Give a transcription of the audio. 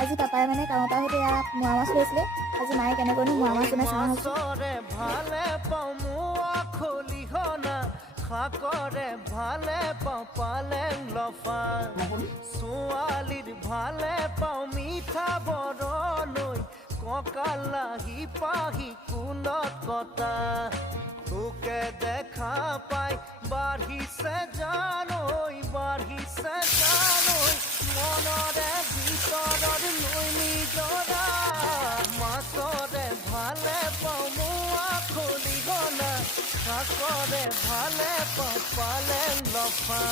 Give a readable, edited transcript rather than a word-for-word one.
আজি পাপাই মানে কামৰ পৰা আহোঁতে ইয়াত মোৱা মাছ লৈছিলে। আজি মায়ে কেনেকৈনো মোৱা মাছ বনাই চাওঁ আহকচোন। ভালে পাওঁ মোৱা খলিহনা শাকৰে ভালে পাওঁ পালেং লফা ছোৱালীৰ ভালে পাওঁ মিঠা বৰণৈ কঁকালাহি পাহি কুলত কটা তোকে দেখা পাই বাঢ়িছে জানৈ মনৰে ভিতৰত লৈ নিজৰা মাছৰে ভালে পাওঁ মোৱা খলিহনা শাকৰে ভালে পাওঁ পালেং লফা